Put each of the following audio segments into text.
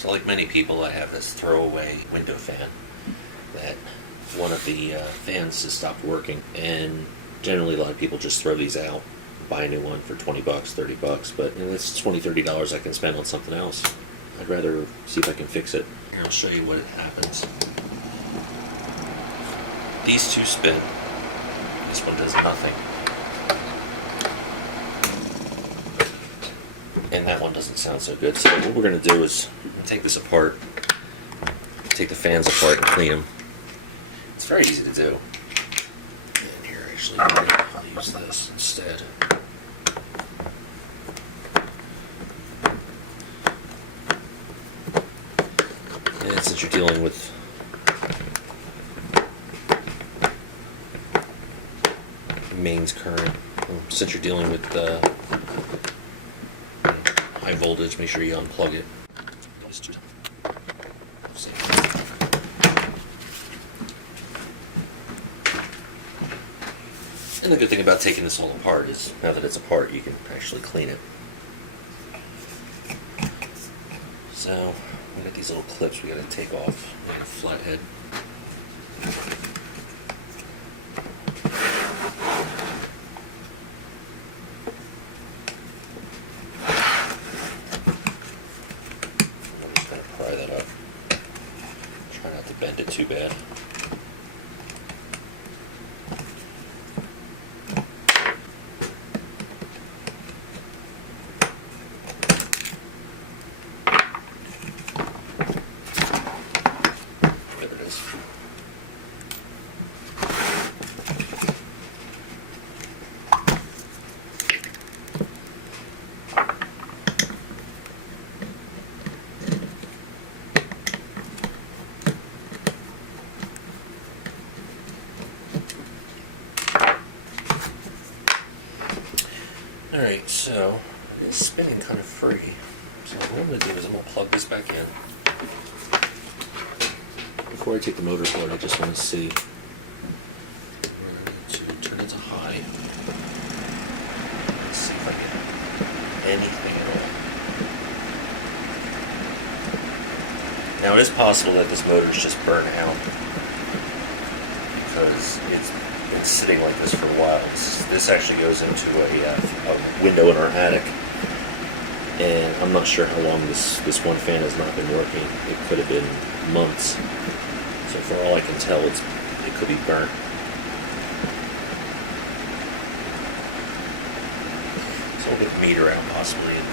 So like many people, I have this throwaway window fan that one of the fans has stopped working, and generally a lot of people just throw these out, buy a new one for 20 bucks, 30 bucks, but that's $20, $30 I can spend on something else. I'd rather see if I can fix it. Here, I'll show you what happens. These two spin. This one does nothing. And that one doesn't sound so good. So what we're going to do is take this apart, take the fans apart and clean them. It's very easy to do. And here, actually, I'll use this instead. And since you're dealing with mains current, since you're dealing with high voltage, make sure you unplug it. And the good thing about taking this all apart is, now that it's apart, you can actually clean it. So, we got these little clips we got to take off. We got a flathead. I'm just going to pry that up. Try not to bend it too bad. Alright, so it's spinning kind of free. So what I'm going to do is I'm going to plug this back in. Before I take the motor apart, I just want to see. We're going to turn it to high. Let's see if I get anything at all. Now it is possible that this motor is just burnt out because it's been sitting like this for a while. This actually goes into a window in our attic, and I'm not sure how long this one fan has not been working. It could have been months. So for all I can tell, it could be burnt. So we'll get the meter out possibly and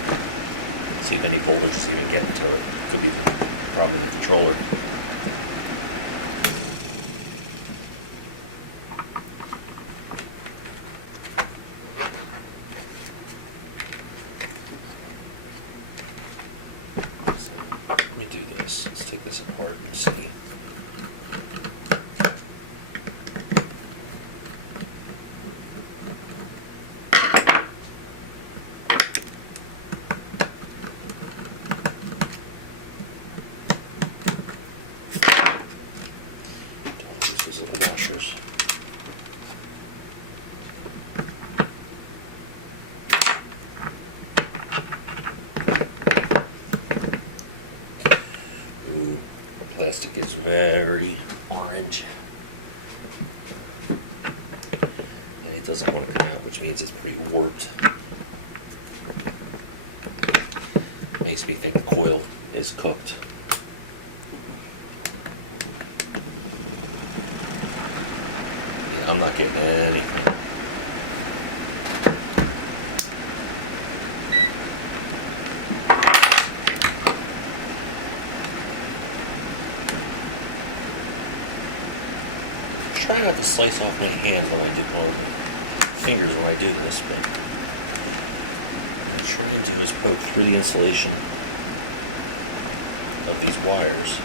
see if any voltage is even getting to it. It could be probably the controller. Let's take this apart and see. Don't use these little washers. Plastic is very orange, and it doesn't want to come out, which means it's pretty warped. Makes me think the coil is cooked. Yeah, I'm not getting anything. Try not to slice off my hand when I do, or fingers when I do this, but what I'm trying to do is poke through the insulation of these wires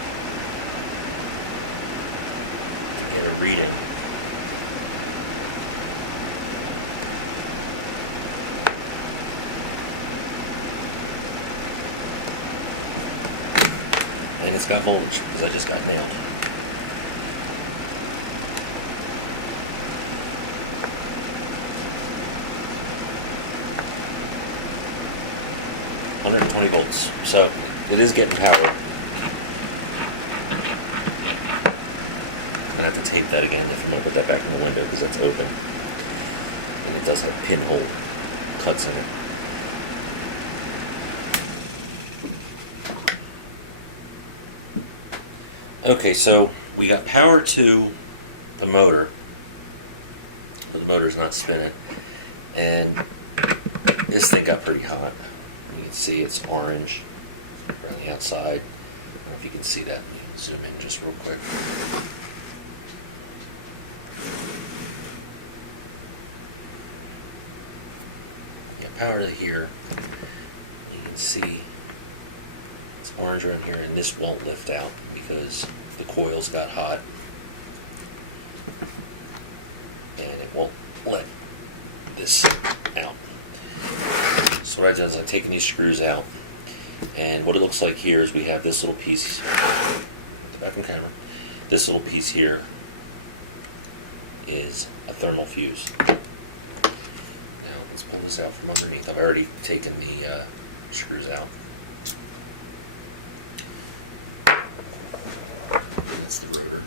to get a reading. And it's got voltage because I just got nailed. .120 volts, so it is getting power. to tape that again if I'm going to put that back in the window because that's open. And it does have pinhole cuts in it. Okay, so we got power to the motor, but the motor's not spinning, and this thing got pretty hot. You can see it's orange around the outside. I don't know if you can see that. Zoom in just real quick. Yeah, power to here. You can see it's orange around here, and this won't lift out because the coils got hot, and it won't let this out. So what I've done is I've taken these screws out, and what it looks like here is we have this little piece, back on camera, this little piece here is a thermal fuse. Now let's pull this out from underneath. I've already taken the screws out. That's the rotor.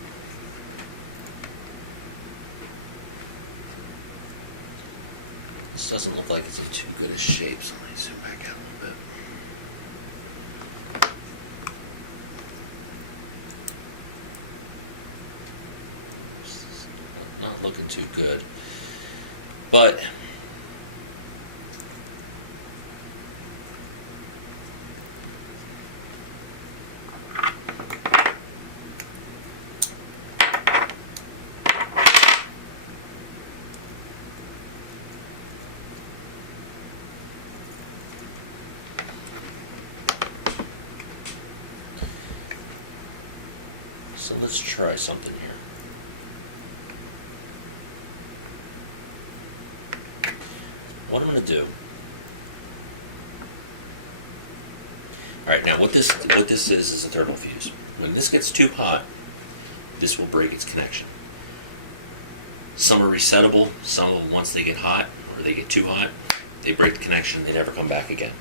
This doesn't look like it's in too good a shape, so let me zoom back out a little bit. This is not looking too good, but so let's try something here. What I'm going to do. Alright, now what this is a thermal fuse. When this gets too hot, this will break its connection. Some are resettable, some of them once they get hot, or they get too hot, they break the connection, they never come back again.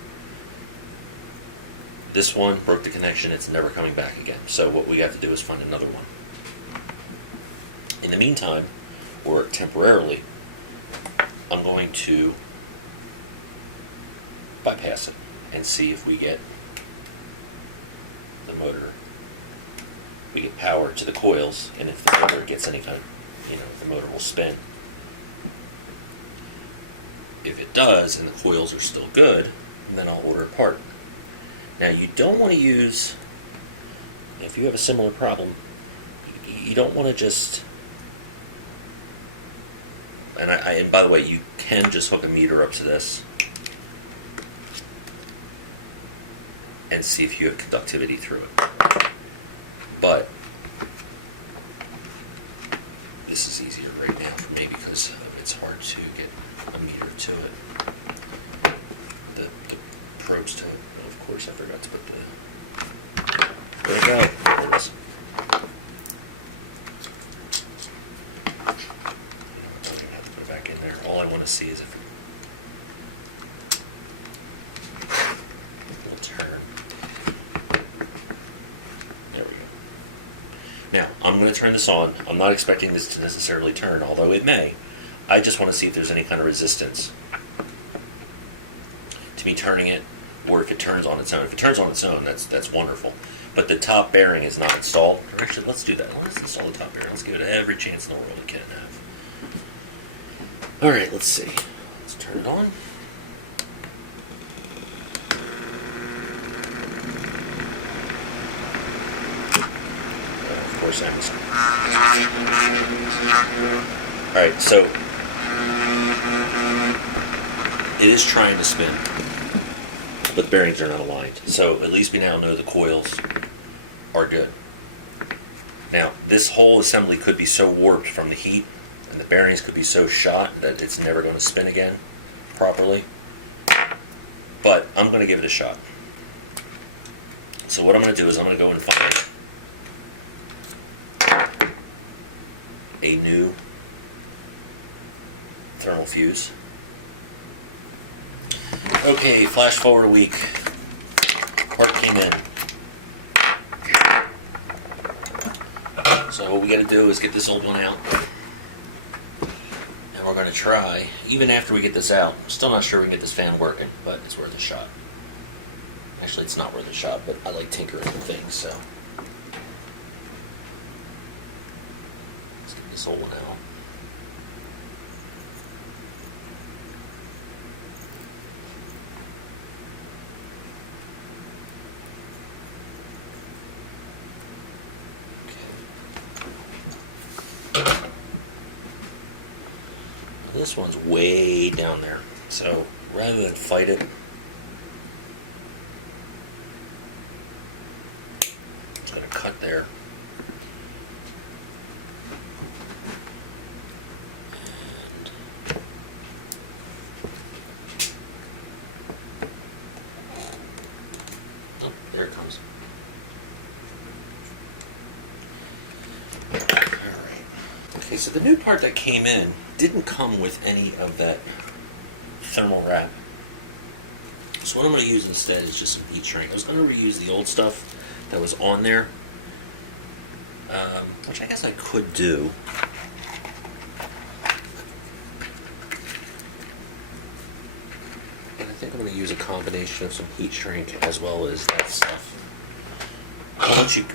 This one broke the connection, it's never coming back again. So what we got to do is find another one. In the meantime, or temporarily, I'm going to bypass it and see if we get the motor, we get power to the coils, and if the motor gets any kind of, if the motor will spin. If it does, and the coils are still good, then I'll order a part. Now you don't want to use, if you have a similar problem, you don't want to just, and by the way, you can just hook a meter up to this and see if you have conductivity through it. But this is easier right now for me because it's hard to get a meter to it. The probes to it. Oh, of course, I forgot to put the. There we go. There it is. I don't even have to put it back in there. All I want to see is if it'll turn. There we go. Now, I'm going to turn this on. I'm not expecting this to necessarily turn, although it may. I just want to see if there's any kind of resistance to me turning it, or if it turns on its own. If it turns on its own, that's wonderful. But the top bearing is not installed. Or actually, let's do that. Let's install the top bearing. Let's give it every chance in the world it can have. All right, let's see. Let's turn it on. Of course, Amazon. All right, so it is trying to spin, but the bearings are not aligned. So at least we now know the coils are good. Now, this whole assembly could be so warped from the heat, and the bearings could be so shot that it's never going to spin again properly. But I'm going to give it a shot. So what I'm going to do is I'm going to go and find a new thermal fuse. Okay, flash forward a week. Part came in. So what we got to do is get this old one out. And we're going to try, even after we get this out, I'm still not sure we can get this fan working, but it's worth a shot. Actually, it's not worth a shot, but I like tinkering with things, so. Let's get this old one out. This one's way down there, so rather than fight it, it's going to cut there. And oh, there it comes. Okay, so the new part that came in didn't come with any of that thermal wrap. So what I'm going to use instead is just some heat shrink. I was going to reuse the old stuff that was on there, which I guess I could do. And I think I'm going to use a combination of some heat shrink as well as that stuff.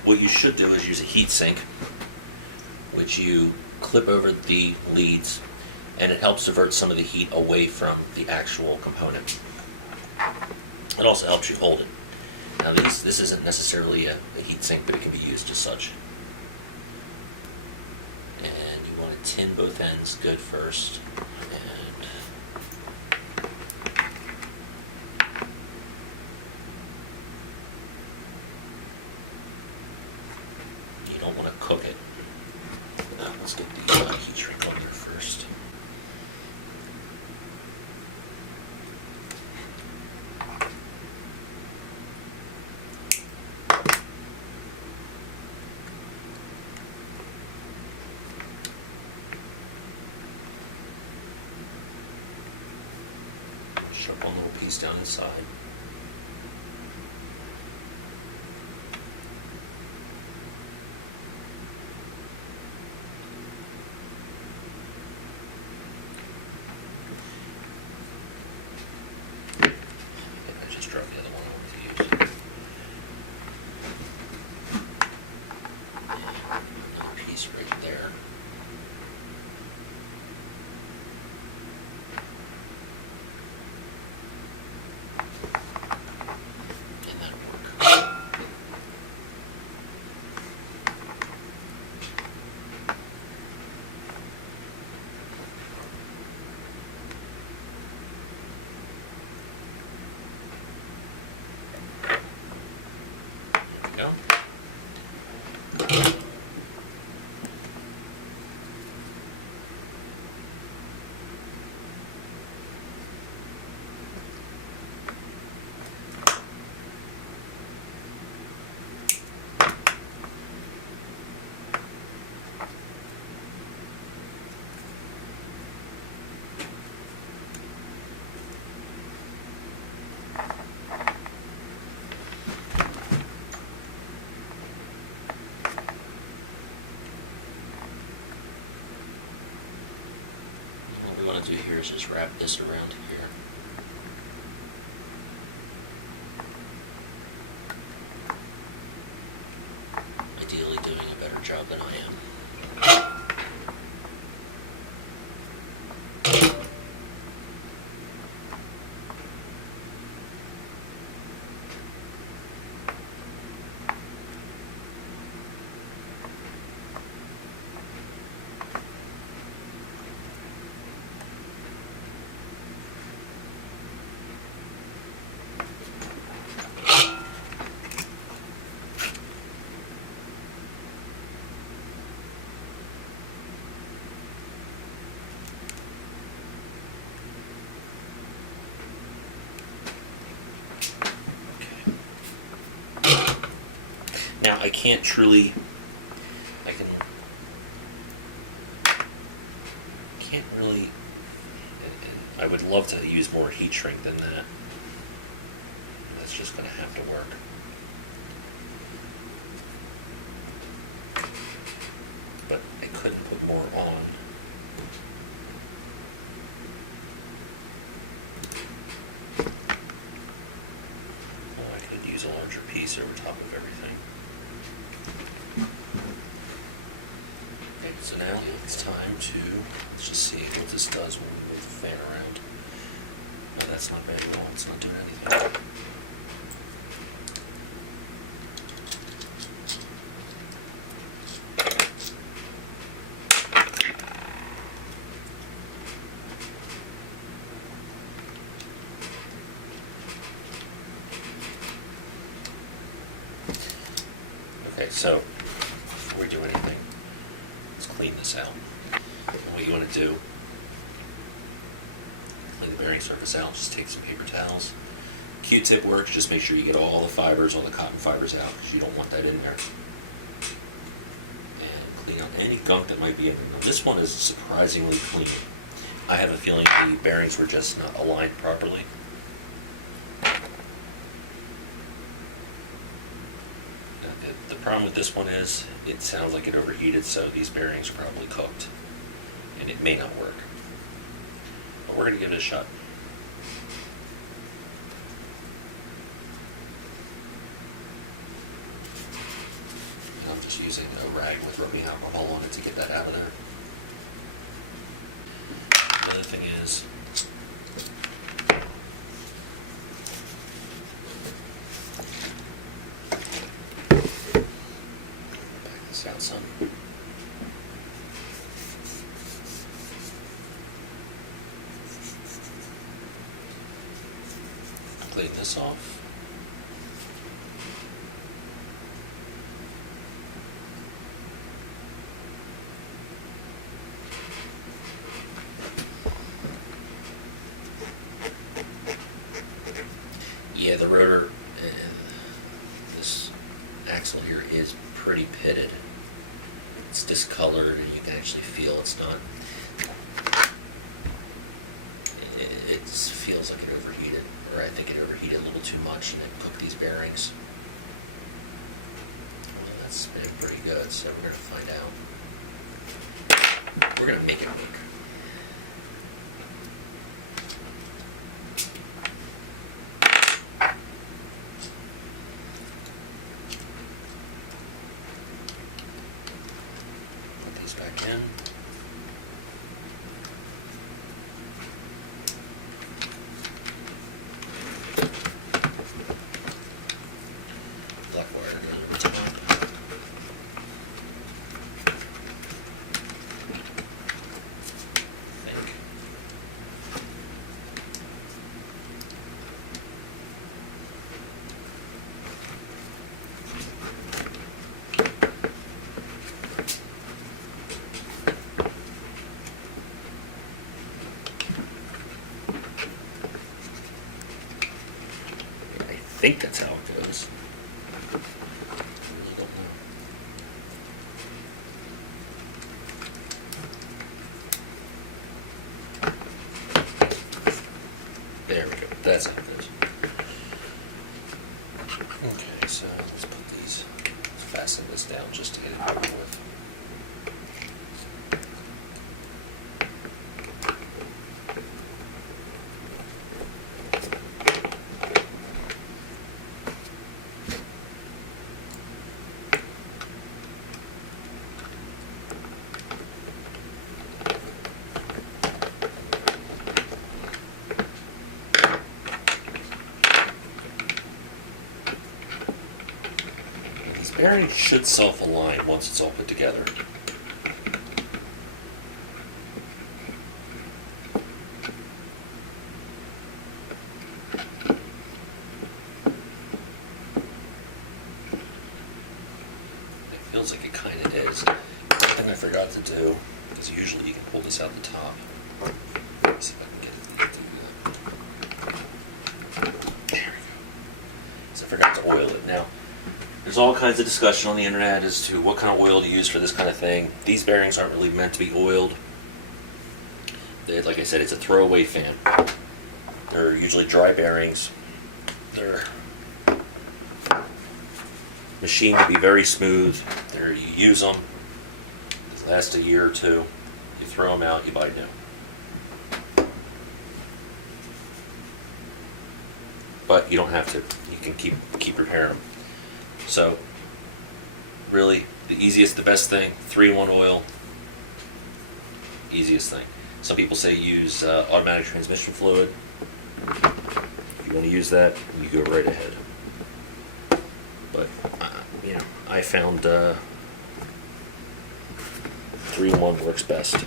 What you should do is use a heat sink, which you clip over the leads, and it helps divert some of the heat away from the actual component. It also helps you hold it. Now this isn't necessarily a heat sink, but it can be used as such. And you want to tin both ends good first. And you don't want to cook it. Let's get the heat shrink on there first. Shove one little piece down inside. Drop the other one I want to use. Another piece right there. And that'll work. Go. What we want to do here is just wrap this around here. Ideally doing a better job than I am. Now I can't truly, can't really, I would love to use more heat shrink than that. That's just going to have to work. couldn't put more on. Well, I could use a larger piece over top of everything. Okay, so now it's time to let's just see what this does when we move the fan around. No, that's not bad at all. It's not doing anything. Okay, so before we do anything, let's clean this out. And what you want to do, clean the bearing surface out, just take some paper towels. Q-tip works, just make sure you get all the fibers, all the cotton fibers out, because you don't want that in there. And clean out any gunk that might be in there. Now, this one is surprisingly clean. I have a feeling the bearings were just not aligned properly. The problem with this one is it sounds like it overheated, so these bearings are probably cooked and it may not work. But we're going to give it a shot. And I'm just using a rag with rubbing alcohol on it to get that out of there. Another thing is, out some. Clean this off. Yeah, the rotor, this axle here is pretty pitted. It's discolored and you can actually feel it's not, it feels like it overheated, or I think it overheated a little too much and it cooked these bearings. Well, that's been pretty good, so we're going to find out. We're going to make it work. Back in. Black wire goes over top. I think. I think that's how it goes. I really don't know. There we go. That's how it goes. Okay, so let's put these, let's fasten this down just to get it over with. Bearing should self-align once it's all put together. It feels like it kind of is. One thing I forgot to do is usually you can pull this out the top. Let's see if I can get it. There we go. So I forgot to oil it. Now, there's all kinds of discussion on the internet as to what kind of oil to use for this kind of thing. These bearings aren't really meant to be oiled. Like I said, it's a throwaway fan. They're usually dry bearings. They're machined to be very smooth. You use them. last a year or two. You throw them out, you buy new. But you don't have to. You can keep repairing them. So, really, the easiest, the best thing, 3-in-1 oil. Easiest thing. Some people say use automatic transmission fluid. If you want to use that, you go right ahead. But, I found 3-in-1 works best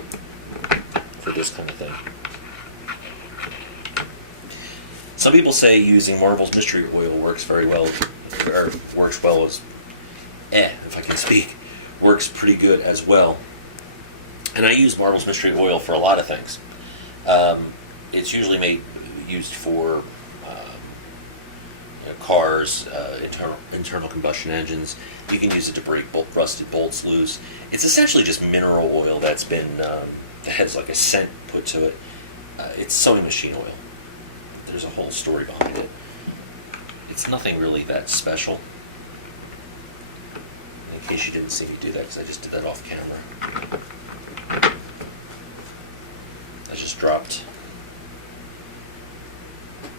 for this kind of thing. Some people say using Marvel's Mystery Oil works very well, or works well as, if I can speak, works pretty good as well. And I use Marvel's Mystery Oil for a lot of things. It's usually used for cars, internal combustion engines. You can use it to break rusted bolts loose. It's essentially just mineral oil that's been that has like a scent put to it. It's sewing machine oil. There's a whole story behind it. It's nothing really that special. In case you didn't see me do that, because I just did that off camera. I just dropped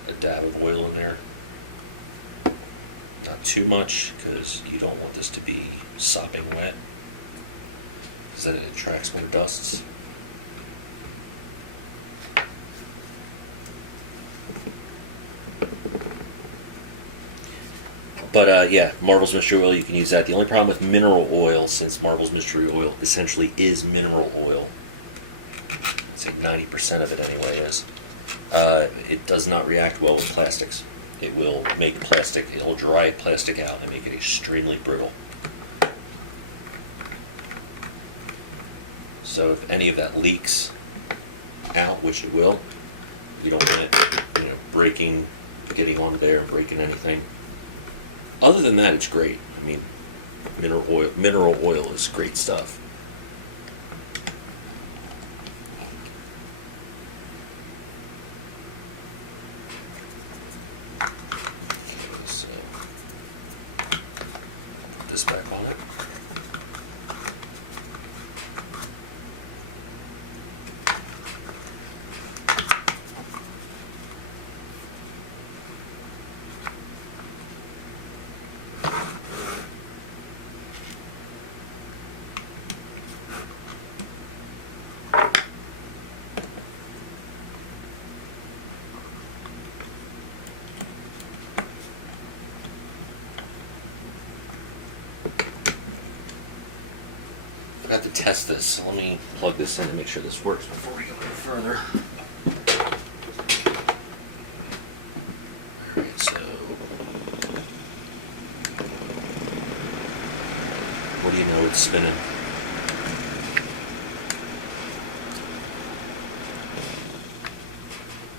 a dab of oil in there. Not too much, because you don't want this to be sopping wet, because then it attracts more dusts. But Marvel's Mystery Oil, you can use that. The only problem with mineral oil, since Marvel's Mystery Oil essentially is mineral oil, I'd say 90% of it anyway is, it does not react well with plastics. It will make plastic, it will dry plastic out and make it extremely brittle. So if any of that leaks out, which it will, you don't want it, breaking, getting on there and breaking anything. Other than that, it's great. I mean, mineral oil is great stuff. So, put this back on it. I have to test this, so let me plug this in and make sure this works before we go any further. Alright, so what do you know, it's spinning.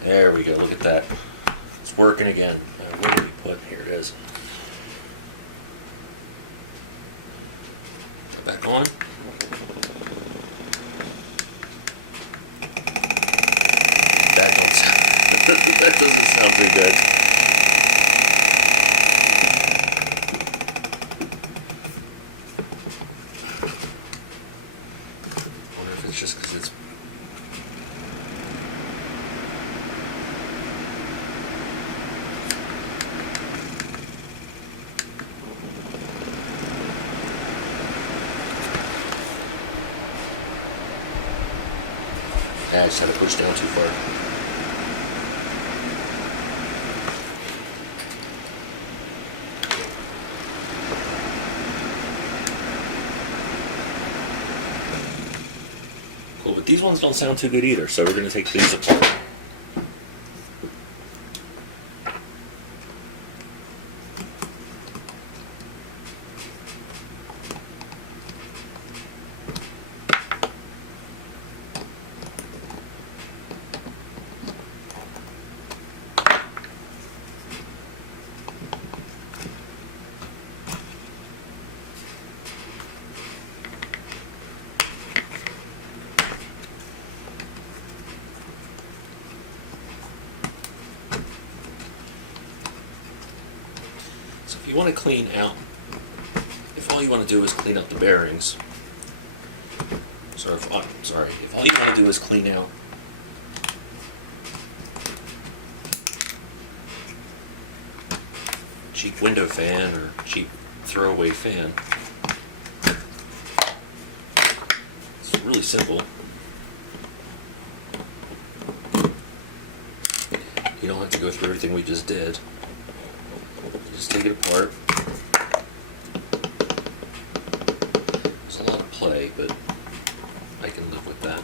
There we go, look at that. It's working again. Where did we put? Here it is. Back on. That doesn't sound too good. I wonder if it's just because it's... I just had to push down too far. But these ones don't sound too good either, so we're going to take these apart. If you want to clean out, if all you want to do is clean up the bearings, So if all you want to do is clean out cheap window fan or cheap throwaway fan, it's really simple. You don't have to go through everything we just did. Just take it apart. There's a lot of play, but I can live with that.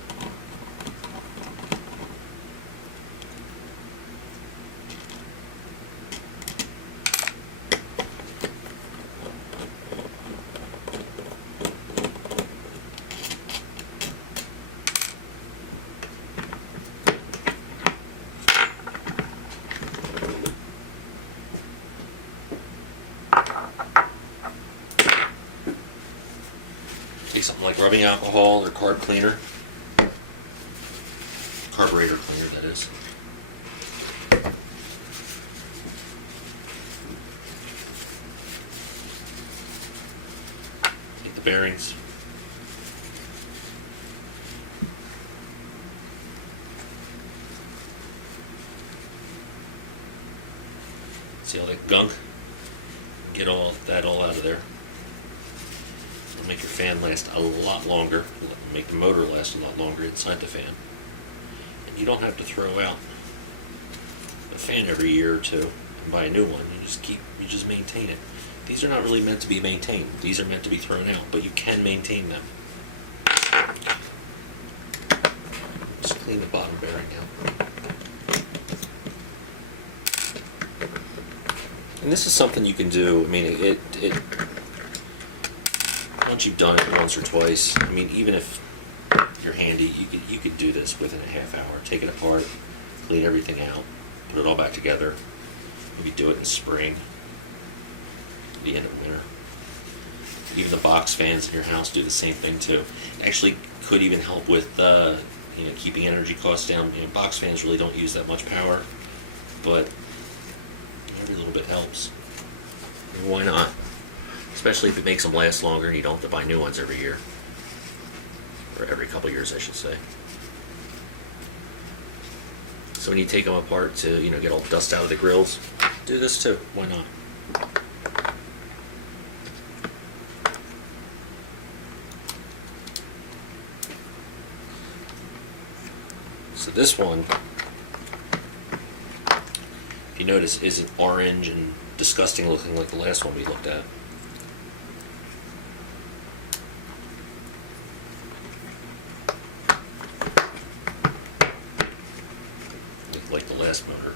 Take something like rubbing alcohol or carb cleaner. Carburetor cleaner, that is. Take the bearings. See all that gunk? Get all that all out of there. It'll make your fan last a lot longer. It'll make the motor last a lot longer inside the fan. And you don't have to throw out a fan every year or two and buy a new one. You just maintain it. These are not really meant to be maintained. These are meant to be thrown out, but you can maintain them. Just clean the bottom bearing out. And this is something you can do. I mean, it once you've done it once or twice, I mean, even if you're handy, you could do this within a half hour. Take it apart, clean everything out, put it all back together. Maybe do it in spring, the end of winter. Even the box fans in your house do the same thing too. It actually could even help with keeping energy costs down. Box fans really don't use that much power, but every little bit helps. And why not? Especially if it makes them last longer and you don't have to buy new ones every year. Or every couple years, I should say. So when you take them apart to, get all the dust out of the grills, do this too. Why not? So this one, if you notice, isn't orange and disgusting looking like the last one we looked at. Like the last motor.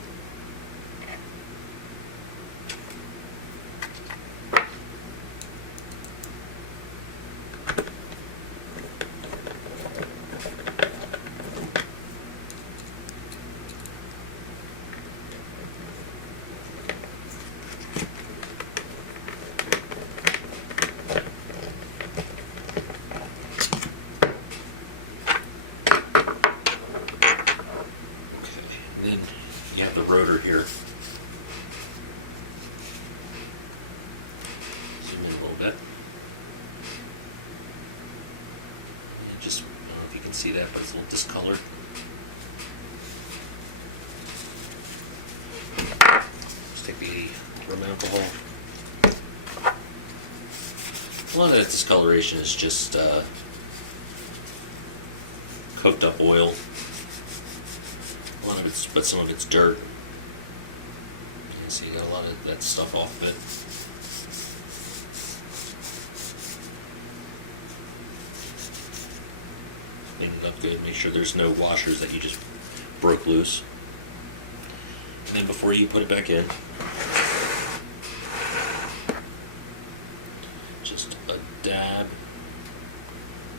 Then you have the rotor here. Zoom in a little bit. And I don't know if you can see that, but it's a little discolored. Just take the rubbing alcohol. A lot of that discoloration is just cooked up oil. A lot of it's, but some of it's dirt. You can see you got a lot of that stuff off of it. Clean it up good. Make sure there's no washers that you just broke loose. And then before you put it back in, just a dab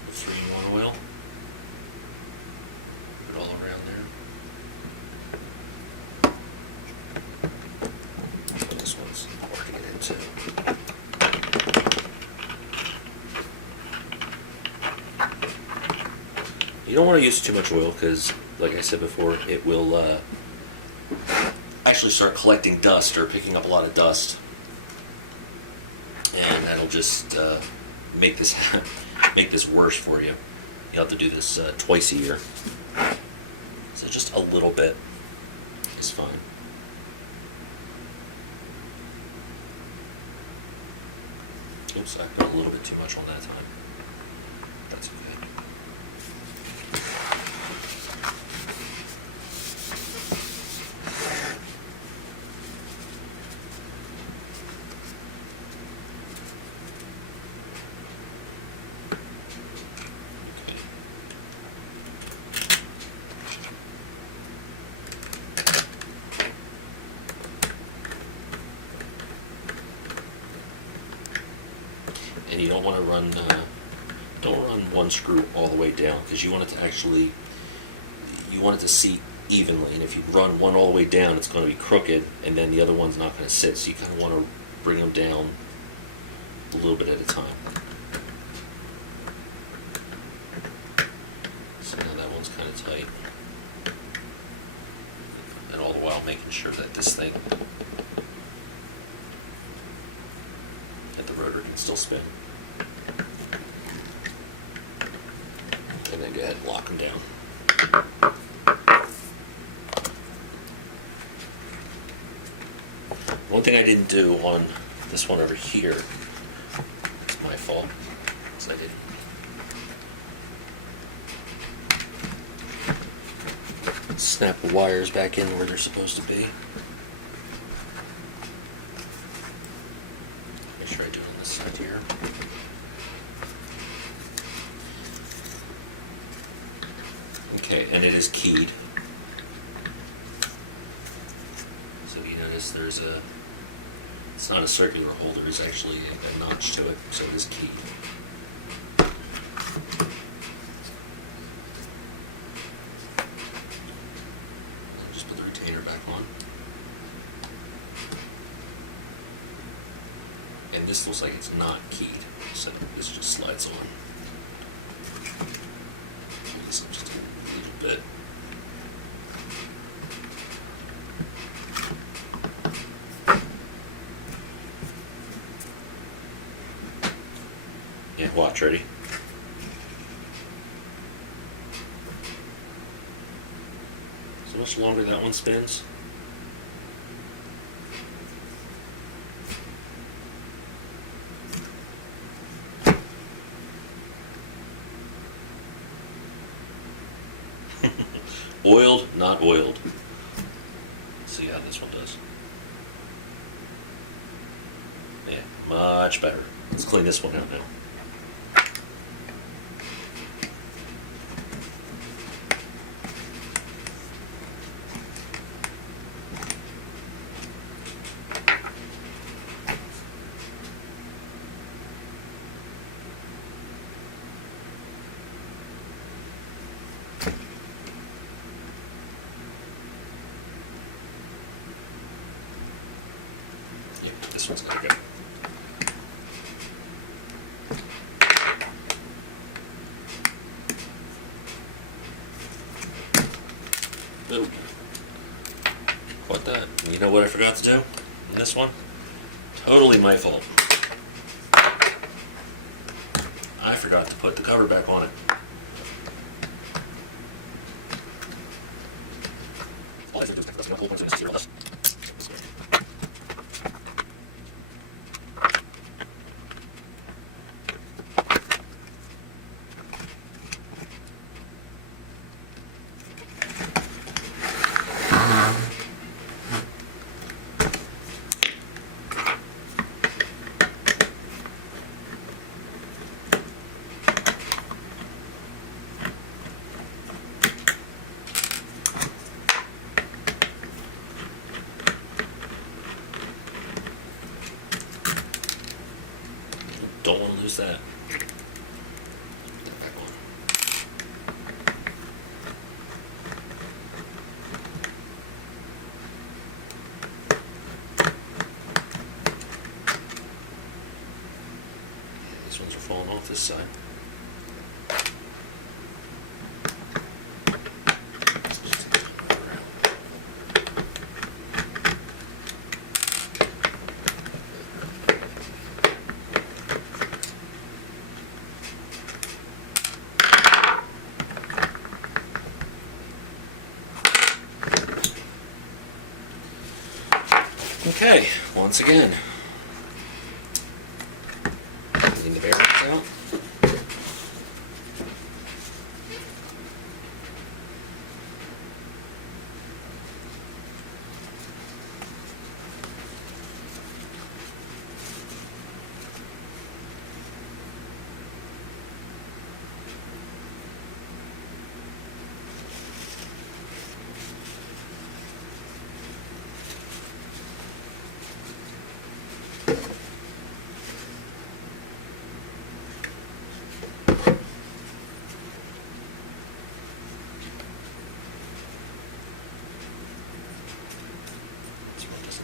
of 3-in-1 oil. Put it all around there. This one's working it in too. You don't want to use too much oil because, like I said before, it will actually start collecting dust or picking up a lot of dust, and that'll just make this worse for you. You have to do this twice a year. So just a little bit is fine. Oops, I put a little bit too much on that time. That's okay. And you don't want to don't run one screw all the way down, because you want it to seat evenly. And if you run one all the way down, it's going to be crooked, and then the other one's not going to sit. So you kind of want to bring them down a little bit at a time. So now that one's kind of tight, and all the while making sure that this thing, that the rotor can still spin. And then go ahead and lock them down. One thing I didn't do on this one over here, it's my fault, because I didn't snap the wires back in where they're supposed to be. Make sure I do it on this side here. Okay, and it is keyed. So you notice it's not a circular hole, there is actually a notch to it, so it is keyed. Just put the retainer back on. And this looks like it's not keyed, so this just slides on. Just a little bit. Yeah, watch, ready? So much longer that one spins. Oiled, not oiled. Let's see how this one does. Yeah, much better. Let's clean this one out now. This one's gonna go. Nope. Caught that. You know what I forgot to do in this one? Totally my fault. I forgot to put the cover back on it. All I have to do is press the whole point in this here. Don't want to lose that. Put that back on. Yeah, these ones are falling off this side. once again. Clean the bearings out.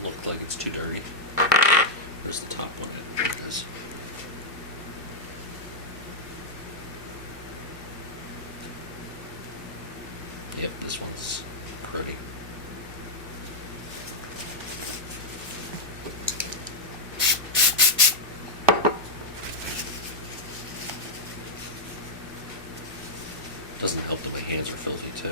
Look like it's too dirty. Where's the top one? There it is. Yep, this one's pretty. Doesn't help that my hands are filthy too.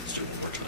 Let's do it one more time.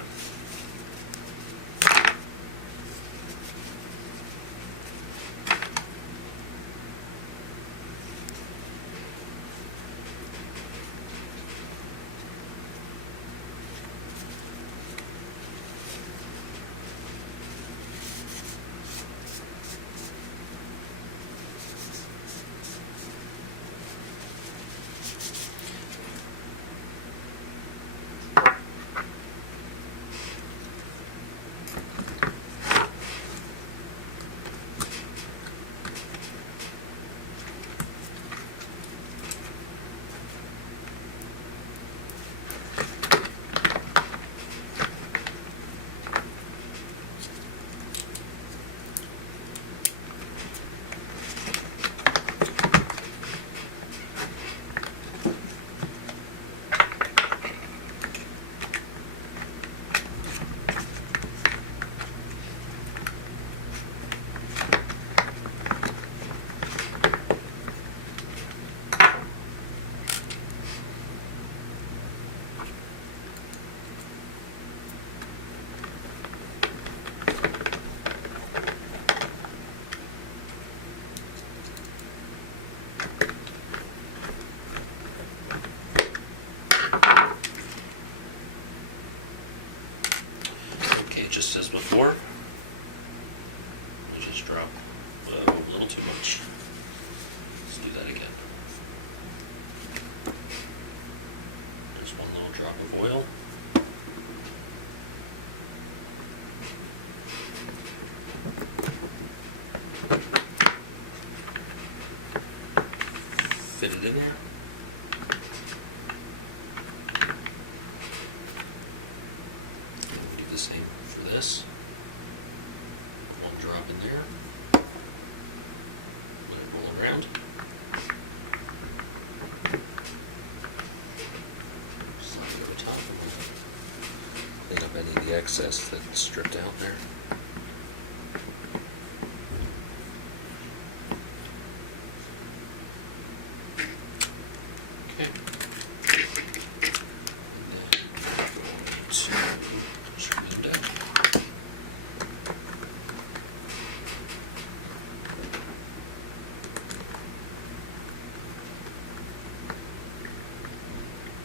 Just as before, we just drop a little too much. Let's do that again. Just one little drop of oil. Fit it in there. The same for this. One drop in there. Let it roll around. Slide it over top and clean up any of the excess that's stripped out there. Okay.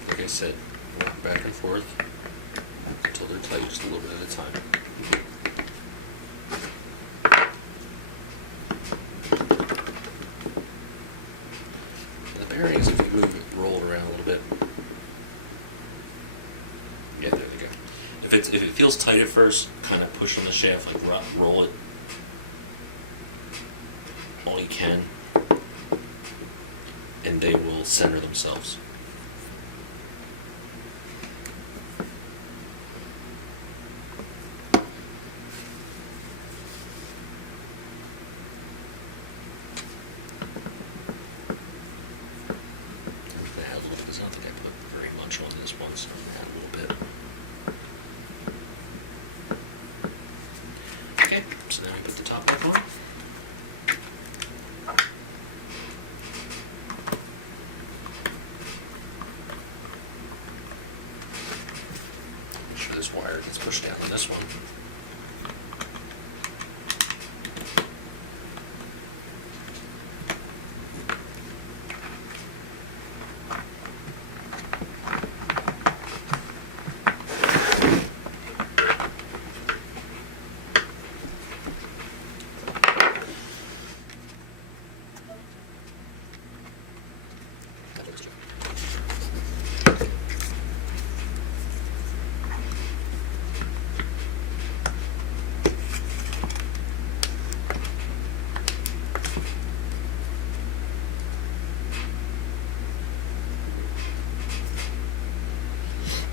Like I said, walk back and forth until they're tight, just a little bit at a time. And the bearings, if you move it, roll it around a little bit. Yeah, there we go. If it feels tight at first, kind of push on the shaft, like roll it all you can, and they will center themselves. I don't think I put very much on this one, so I'm going to add a little bit. Put the top back on. Make sure this wire gets pushed down on this one.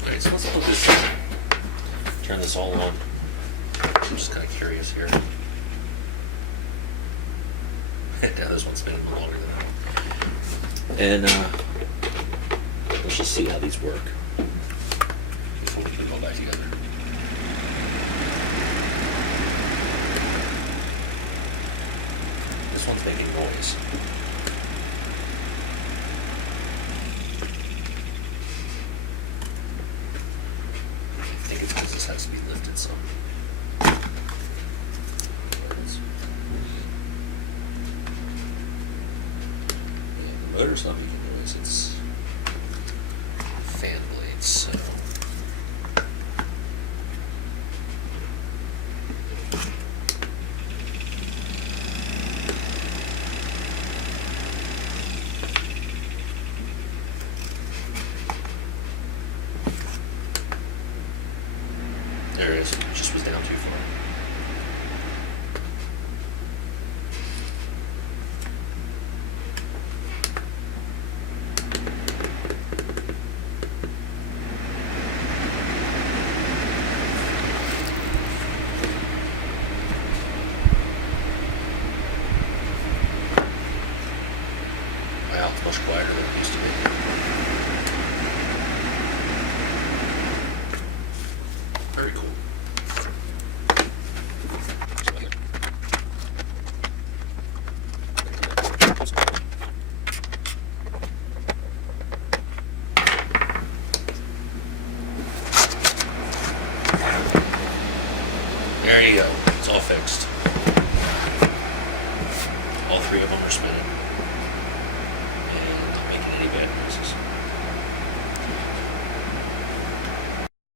Alright, so let's put this, turn this all on. I'm just kind of curious here. Yeah, this one's been longer than that one. And let's just see how these work before we put them all back together. This one's making noise. I think it's because this has to be lifted some. There it is. Yeah, the motor's not making noise, it's fan blades, so. There it is. It just was down too far. Wow, it's much quieter than it used to be. Very cool. There you go. It's all fixed. All three of them are spinning.